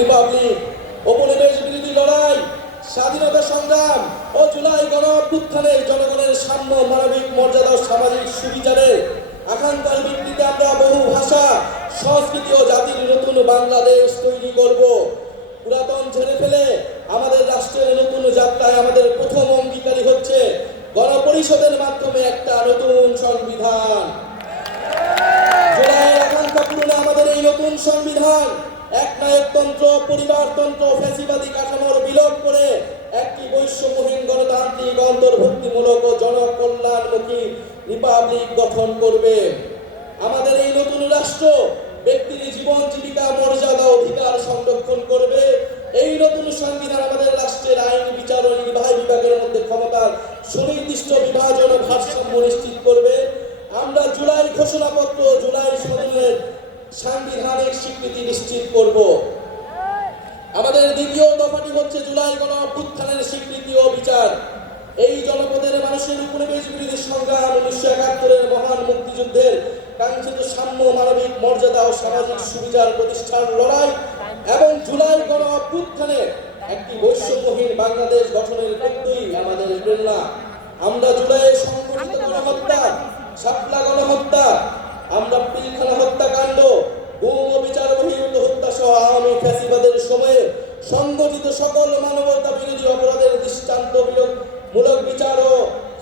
Republic, উপনিবেশ বিরোধী লড়াই, স্বাধীনতা সংগ্রাম ও জুলাই গণ অভ্যুত্থানের জনগণের সাম্য, মানবিক মর্যাদা ও সামাজিক সুবিচারের আকাঙ্ক্ষার ভিত্তিতে আমরা বহু ভাষা, সংস্কৃতি ও জাতির নতুন বাংলাদেশ তৈরি করব। পুরাতন ঝেড়ে ফেলে আমাদের রাষ্ট্রের নতুন যাত্রায় আমাদের প্রথম অঙ্গীকারী হচ্ছে গণপরিষদের মাধ্যমে একটা নতুন সংবিধান। জুলাইয়ের আকাঙ্ক্ষা পূরণে আমাদের এই নতুন সংবিধান একনায়কতন্ত্র, পরিবারতন্ত্র, ফ্যাসিবাদী কাঠামোর বিলোপ করে একটি বৈষম্যহীন গণতান্ত্রিক, অন্তর্ভুক্তিমূলক ও জনকল্যাণমুখী রিপাবলিক গঠন করবে। আমাদের এই নতুন রাষ্ট্র ব্যক্তির জীবন, জীবিকা, মর্যাদা, অধিকার সংরক্ষণ করবে। এই নতুন সংবিধান আমাদের রাষ্ট্রের আইন, বিচার ও নির্বাহী বিভাগের মধ্যে ক্ষমতার সুনির্দিষ্ট বিভাজন ও ভারসাম্য নিশ্চিত করবে। আমরা জুলাই ঘোষণাপত্র, জুলাই সনদের সাংবিধানিক স্বীকৃতি নিশ্চিত করব। আমাদের দ্বিতীয় দফাটি হচ্ছে জুলাই গণ অভ্যুত্থানের স্বীকৃতি ও বিচার। এই জনপদের মানুষের উপনিবেশ বিরোধী সংগ্রাম, 1971-এর মহান মুক্তিযুদ্ধের কাঙ্ক্ষিত সাম্য, মানবিক মর্যাদা ও সামাজিক সুবিচার প্রতিষ্ঠার লড়াই এবং জুলাই গণ অভ্যুত্থানের একটি বৈষম্যহীন বাংলাদেশ গঠনের লক্ষ্যই আমাদের প্রেরণা। আমরা জুলাইয়ে সংঘটিত গণহত্যা, শাপলা গণহত্যা, আমরা পিলখানা হত্যাকাণ্ড, গুম ও বিচার বহির্ভূত হত্যা সহ আওয়ামী ফ্যাসিবাদের সময়ে সংগঠিত সকল মানবতা বিরোধী অপরাধের দৃষ্টান্তমূলক বিচার ও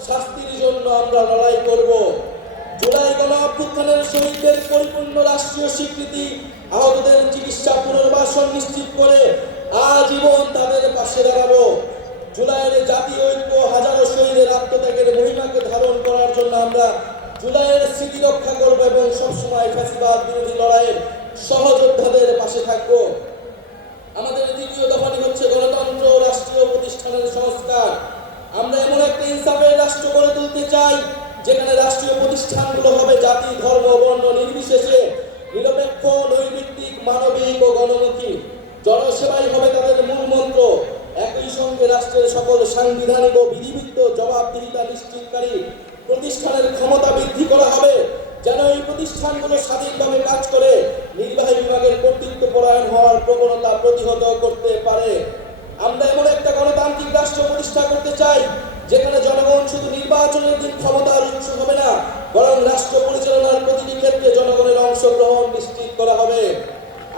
শাস্তির জন্য আমরা লড়াই করব। জুলাই গণ অভ্যুত্থানের শহীদদের পরিপূর্ণ রাষ্ট্রীয় স্বীকৃতি, আহতদের চিকিৎসা, পুনর্বাসন নিশ্চিত করে আজীবন তাদের পাশে দাঁড়াবো। জুলাইয়ের জাতীয় ঐক্য, হাজারো শহীদের আত্মত্যাগের মহিমাকে ধারণ করার জন্য আমরা জুলাইয়ের স্মৃতি রক্ষা করব এবং সবসময় ফ্যাসিবাদ বিরোধী লড়াইয়ের সহযোদ্ধাদের পাশে থাকব। আমাদের তৃতীয় দফাটি হচ্ছে গণতন্ত্র, রাষ্ট্রীয় প্রতিষ্ঠানের সংস্কার। আমরা এমন একটা ইনসাফের রাষ্ট্র গড়ে তুলতে চাই যেখানে রাষ্ট্রীয় প্রতিষ্ঠানগুলো হবে জাতি, ধর্ম, বর্ণ নির্বিশেষে নিরপেক্ষ, নৈমিত্তিক, মানবিক ও গণমুখী। জনসেবাই হবে তাদের মূল মন্ত্র। একই সঙ্গে রাষ্ট্রের সকল সাংবিধানিক ও বিধিবিদ্ধ জবাবদিহিতা নিশ্চিতকারী প্রতিষ্ঠানের ক্ষমতা বৃদ্ধি করা হবে, যেন এই প্রতিষ্ঠানগুলো স্বাধীনভাবে কাজ করে নির্বাহী বিভাগের কর্তৃত্ব পরায়ণ হওয়ার প্রবণতা প্রতিহত করতে পারে। আমরা এমন একটা গণতান্ত্রিক রাষ্ট্র প্রতিষ্ঠা করতে চাই যেখানে জনগণ শুধু নির্বাচনের দিন ক্ষমতার উৎস হবে না, বরং রাষ্ট্র পরিচালনার প্রতিটি ক্ষেত্রে জনগণের অংশগ্রহণ নিশ্চিত করা হবে।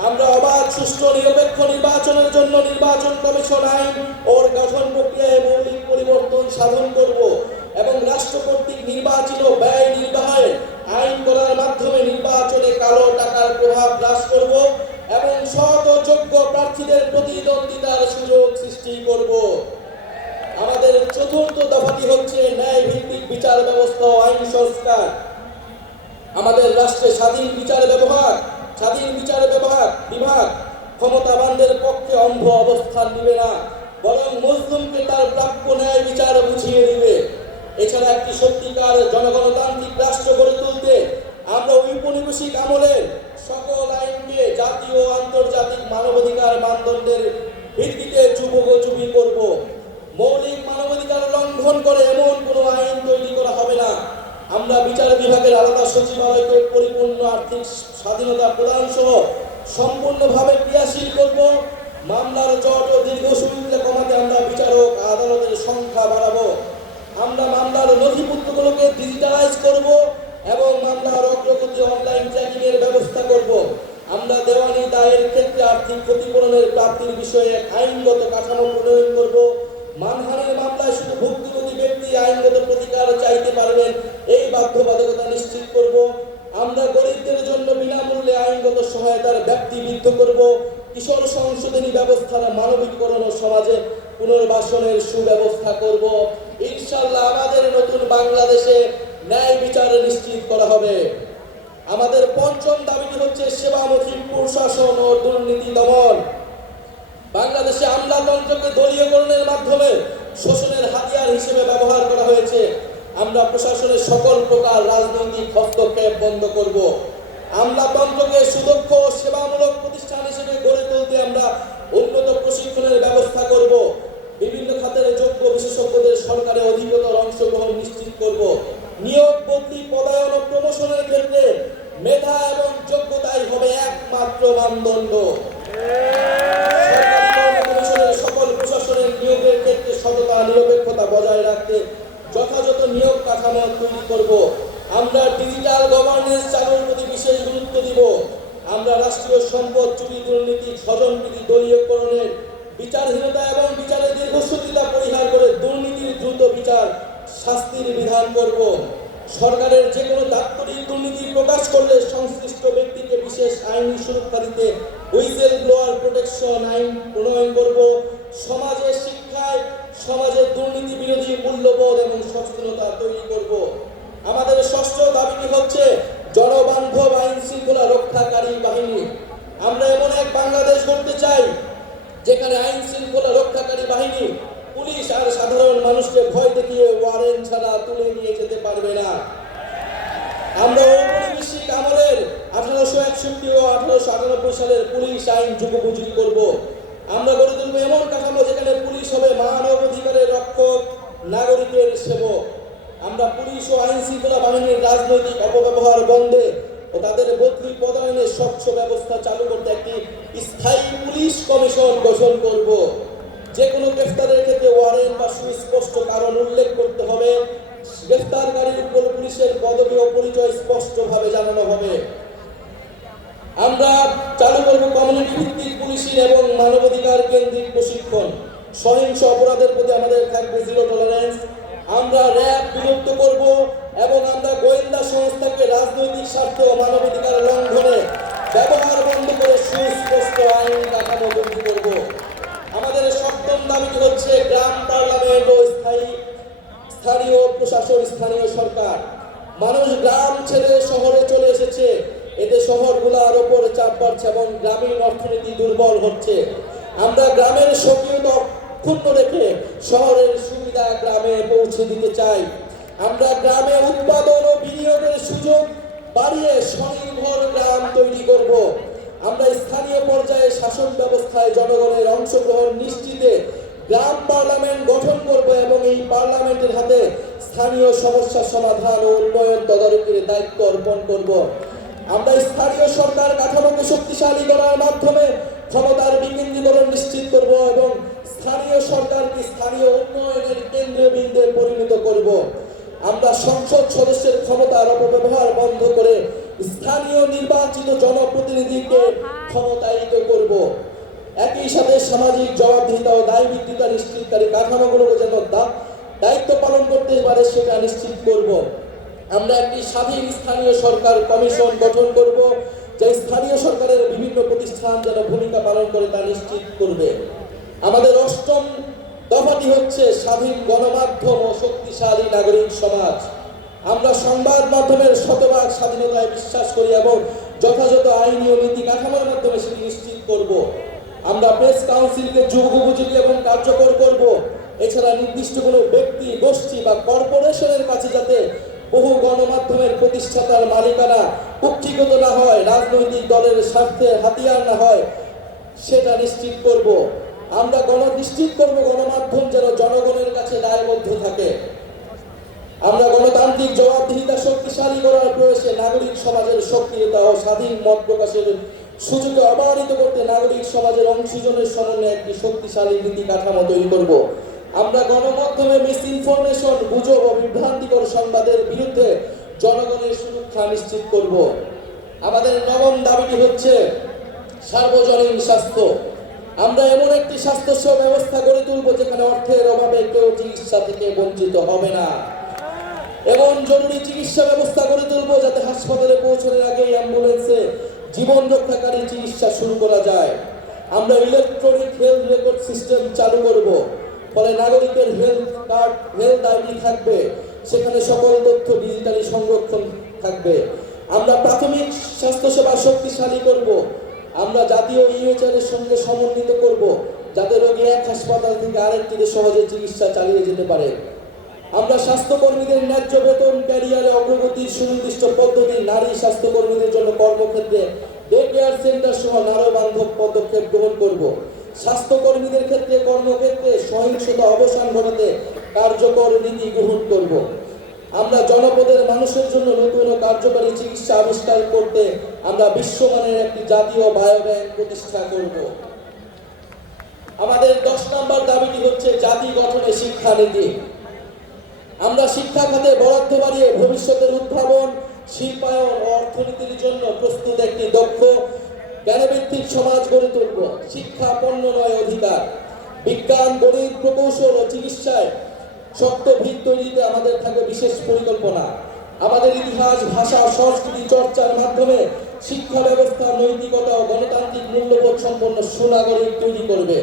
আমরা অবাধ, সুষ্ঠু, নিরপেক্ষ নির্বাচনের জন্য নির্বাচন কমিশন আইন ও গঠন প্রক্রিয়ায় মৌলিক পরিবর্তন সাধন করব এবং রাষ্ট্র কর্তৃক নির্বাচিত ব্যয় নির্বাহে আইন করার মাধ্যমে নির্বাচনে কালো টাকার প্রভাব হ্রাস করব এবং সৎ ও যোগ্য প্রার্থীদের প্রতিদ্বন্দ্বিতার সুযোগ সৃষ্টি করব। আমাদের চতুর্থ দফাটি হচ্ছে ন্যায় ভিত্তিক বিচার ব্যবস্থা ও আইন সংস্কার। আমাদের রাষ্ট্রে স্বাধীন বিচার বিভাগ ক্ষমতাবানদের পক্ষে অন্ধ অবস্থান নিবে না, বরং মজলুমকে তার প্রাপ্য ন্যায় বিচার বুঝিয়ে দিবে। এছাড়া একটি সত্যিকার জনগণতান্ত্রিক রাষ্ট্র গড়ে তুলতে আমরা ঔপনিবেশিক আমলের সকল আইনকে জাতীয় ও আন্তর্জাতিক মানবাধিকার মানদণ্ডের ভিত্তিতে যুগোপযোগী করব। মৌলিক মানবাধিকার লঙ্ঘন করে এমন কোনো আইন তৈরি করা হবে না। আমরা বিচার বিভাগের আলাদা সচিবালয়কে পরিপূর্ণ আর্থিক স্বাধীনতা প্রদান সহ সম্পূর্ণভাবে ক্রিয়াশীল করব। মামলার জট ও দীর্ঘসূত্রে কমাতে আমরা বিচারক, আদালতের সংখ্যা বাড়াবো। আমরা মামলার নথিপত্রগুলোকে ডিজিটালাইজ করব এবং মামলার অগ্রগতি অনলাইন ট্র্যাকিং এর ব্যবস্থা করব। আমরা দেওয়ানি দায়ের ক্ষেত্রে আর্থিক ক্ষতিপূরণের প্রাপ্তির বিষয়ে আইনগত কাঠামো প্রণয়ন করব। মানহানির মামলায় শুধু ভুক্তভোগী ব্যক্তি আইনগত প্রতিকার চাইতে পারবেন, এই বাধ্যবাধকতা নিশ্চিত করব। আমরা গরিবদের জন্য বিনামূল্যে আইনগত সহায়তার ব্যাপ্তি বৃদ্ধি করব। কিশোর সংশোধনী ব্যবস্থার মানবিকীকরণ ও সমাজে পুনর্বাসনের সুব্যবস্থা করব। ইনশাআল্লাহ আমাদের নতুন বাংলাদেশে ন্যায় বিচার নিশ্চিত করা হবে। আমাদের পঞ্চম দাবিটি হচ্ছে সেবামুখী প্রশাসন ও দুর্নীতি দমন। বাংলাদেশে আমলাতন্ত্রকে দলীয়করণের মাধ্যমে শোষণের হাতিয়ার হিসেবে ব্যবহার করা হয়েছে। আমরা প্রশাসনের সকল প্রকার রাজনৈতিক হস্তক্ষেপ বন্ধ করব। আমলাতন্ত্রকে সুদক্ষ ও সেবামূলক প্রতিষ্ঠান হিসেবে গড়ে তুলতে আমরা উন্নত প্রশিক্ষণের ব্যবস্থা করব। বিভিন্ন খাতের যোগ্য বিশেষজ্ঞদের সরকারে অধিকতর অংশগ্রহণ নিশ্চিত করব। নিয়োগ, বদলি, পদায়ন ও প্রমোশনের ক্ষেত্রে মেধা এবং যোগ্যতাই হবে একমাত্র মানদণ্ড। স্বজনপ্রীতি, দলীয়করণের বিচারহীনতা এবং বিচারের দীর্ঘসূত্রিতা পরিহার করে দুর্নীতির দ্রুত বিচার শাস্তির বিধান করব। সরকারের যে কোনো দাপ্তরিক দুর্নীতি প্রকাশ করলে সংশ্লিষ্ট ব্যক্তিকে বিশেষ আইনি সুরক্ষা দিতে হুইসেল ব্লোয়ার প্রোটেকশন আইন প্রণয়ন করব। সমাজের শিক্ষায় সমাজের দুর্নীতি বিরোধী মূল্যবোধ এবং সচেতনতা তৈরি করব। আমাদের ষষ্ঠ দাবিটি হচ্ছে জনবান্ধব আইন শৃঙ্খলা রক্ষাকারী বাহিনী। আমরা এমন এক বাংলাদেশ গড়তে চাই যেখানে আইন শৃঙ্খলা রক্ষাকারী বাহিনী পুলিশ আর সাধারণ মানুষকে ভয় দেখিয়ে ওয়ারেন্ট ছাড়া তুলে নিয়ে যেতে পারবে না। আমরা ঔপনিবেশিক আমলের 1861 ও 1898 সালের পুলিশ আইন যুগোপযোগী করব। আমরা গড়ে তুলব এমন কাঠামো যেখানে পুলিশ হবে মানব অধিকারের রক্ষক, নাগরিকের সেবক। আমরা পুলিশ ও আইন শৃঙ্খলা বাহিনীর রাজনৈতিক অপব্যবহার বন্ধে ও তাদের বদলি প্রদানের স্বচ্ছ ব্যবস্থা চালু করতে একটি স্থায়ী পুলিশ কমিশন গঠন করব। যে কোনো গ্রেফতারের ক্ষেত্রে ওয়ারেন্ট বা সুস্পষ্ট কারণ উল্লেখ করতে হবে। গ্রেফতারকারীর উপর পুলিশের পদবি ও পরিচয় স্পষ্টভাবে জানানো হবে। আমরা চালু করব কমিউনিটি ভিত্তিক পুলিশিং এবং মানবাধিকার কেন্দ্রিক প্রশিক্ষণ। সহিংস অপরাধের প্রতি আমাদের থাকবে জিরো টলারেন্স। আমরা র্যাব বিলুপ্ত করব এবং আমরা গোয়েন্দা সংস্থাকে রাজনৈতিক স্বার্থ ও মানবাধিকার লঙ্ঘনে ব্যবহার বন্ধ করে সুস্পষ্ট আইন কাঠামো তৈরি করব। আমাদের সপ্তম দাবিটি হচ্ছে গ্রাম পার্লামেন্ট ও স্থানীয় প্রশাসন, স্থানীয় সরকার। মানুষ গ্রাম ছেড়ে শহরে চলে এসেছে, এতে শহরগুলোর ওপর চাপ বাড়ছে এবং গ্রামীণ অর্থনীতি দুর্বল হচ্ছে। আমরা গ্রামের সক্রিয়তা অক্ষুণ্ণ রেখে শহরের সুবিধা গ্রামে পৌঁছে দিতে চাই। আমরা গ্রামে উৎপাদন ও বিনিয়োগের সুযোগ বাড়িয়ে স্বনির্ভর গ্রাম তৈরি করব। আমরা স্থানীয় পর্যায়ে শাসন ব্যবস্থায় জনগণের অংশগ্রহণ নিশ্চিতে গ্রাম পার্লামেন্ট গঠন করব এবং এই পার্লামেন্টের হাতে স্থানীয় সমস্যা সমাধান ও উন্নয়ন তদারকির দায়িত্ব অর্পণ করব। আমরা স্থানীয় সরকার কাঠামোকে শক্তিশালী করার মাধ্যমে ক্ষমতার বিকেন্দ্রীকরণ নিশ্চিত করব এবং স্থানীয় সরকারকে স্থানীয় উন্নয়নের কেন্দ্রবিন্দুতে পরিণত করব। আমরা সংসদ সদস্যের ক্ষমতার অপব্যবহার বন্ধ করে স্থানীয় নির্বাচিত জনপ্রতিনিধিকে ক্ষমতায়িত করব। একই সাথে সামাজিক জবাবদিহিতা ও দায়বদ্ধতা নিশ্চিতকারী কাঠামোগুলোকে যেন দায়িত্ব পালন করতে পারে সেটা নিশ্চিত করব। আমরা একটি স্বাধীন স্থানীয় সরকার কমিশন গঠন করব, যে স্থানীয় সরকারের বিভিন্ন প্রতিষ্ঠান যেন ভূমিকা পালন করে তা নিশ্চিত করবে। আমাদের অষ্টম দফাটি হচ্ছে স্বাধীন গণমাধ্যম ও শক্তিশালী নাগরিক সমাজ। আমরা সংবাদ মাধ্যমের শতভাগ স্বাধীনতায় বিশ্বাস করি এবং যথাযথ আইনি ও নীতি কাঠামোর মাধ্যমে সেটি নিশ্চিত করব। আমরা প্রেস কাউন্সিলকে যুগোপযোগী এবং কার্যকর করব। এছাড়া নির্দিষ্ট কোনো ব্যক্তি, গোষ্ঠী বা কর্পোরেশনের কাছে যাতে বহু গণমাধ্যমের প্রতিষ্ঠাতার মালিকানা কুক্ষিগত না হয়, রাজনৈতিক দলের স্বার্থে হাতিয়ার না হয়, সেটা নিশ্চিত করব। আমরা নিশ্চিত করব গণমাধ্যম যেন জনগণের কাছে দায়বদ্ধ থাকে। আমরা গণতান্ত্রিক জবাবদিহিতা শক্তিশালী করার প্রয়াসে নাগরিক সমাজের সক্রিয়তা ও স্বাধীন মত প্রকাশের সুযোগে অবারিত করতে নাগরিক সমাজের অংশীজনের সমন্বয়ে একটি শক্তিশালী নীতি কাঠামো তৈরি করব। আমরা গণমাধ্যমে মিস ইনফরমেশন, গুজব ও বিভ্রান্তিকর সংবাদের বিরুদ্ধে জনগণের সুরক্ষা নিশ্চিত করব। আমাদের নবম দাবিটি হচ্ছে সার্বজনীন স্বাস্থ্য। আমরা এমন একটি স্বাস্থ্য ব্যবস্থা গড়ে তুলব যেখানে অর্থের অভাবে কেউ চিকিৎসা থেকে বঞ্চিত হবে না। এমন জরুরি চিকিৎসা ব্যবস্থা গড়ে তুলব যাতে হাসপাতালে পৌঁছানোর আগেই অ্যাম্বুলেন্সে জীবন রক্ষাকারী চিকিৎসা শুরু করা যায়। আমরা ইলেকট্রনিক হেলথ রেকর্ড সিস্টেম চালু করব, ফলে নাগরিকের হেলথ আইডি থাকবে, সেখানে সকল তথ্য ডিজিটালি সংরক্ষণ থাকবে। আমরা প্রাথমিক স্বাস্থ্যসেবা শক্তিশালী করব। আমরা জাতীয় ইউএচআর এর সঙ্গে সমন্বিত করব যাতে রোগী এক হাসপাতাল থেকে আরেকটিতে সহজে চিকিৎসা চালিয়ে যেতে পারে। আমরা স্বাস্থ্যকর্মীদের ন্যায্য বেতন, ক্যারিয়ারে অগ্রগতির সুনির্দিষ্ট পদ্ধতি, নারী স্বাস্থ্যকর্মীদের জন্য কর্মক্ষেত্রে ডে কেয়ার সেন্টার সহ নারীবান্ধব পদক্ষেপ গ্রহণ করব। স্বাস্থ্যকর্মীদের ক্ষেত্রে কর্মক্ষেত্রে সহিংসতা অবসান ঘটাতে কার্যকর নীতি গ্রহণ করব। আমরা জনপদের মানুষের জন্য নতুন ও কার্যকরী চিকিৎসা আবিষ্কার করতে আমরা বিশ্বমানের একটি জাতীয় বায়োব্যাংক প্রতিষ্ঠা করব। আমাদের 10 নম্বর দাবিটি হচ্ছে জাতি গঠনে শিক্ষানীতি। আমরা শিক্ষা খাতে বরাদ্দ বাড়িয়ে ভবিষ্যতের উদ্ভাবন, শিল্পায়ন ও অর্থনীতির জন্য প্রস্তুত একটি দক্ষ, জ্ঞানভিত্তিক সমাজ গড়ে তুলব। শিক্ষা পণ্য নয় অধিকার। বিজ্ঞান, গণিত, প্রকৌশল ও চিকিৎসায় শক্ত ভিত তৈরিতে আমাদের থাকবে বিশেষ পরিকল্পনা। আমাদের ইতিহাস, ভাষা, সংস্কৃতি চর্চার মাধ্যমে শিক্ষা ব্যবস্থা নৈতিকতা ও গণতান্ত্রিক মূল্যবোধ সম্পন্ন সুনাগরিক তৈরি করবে।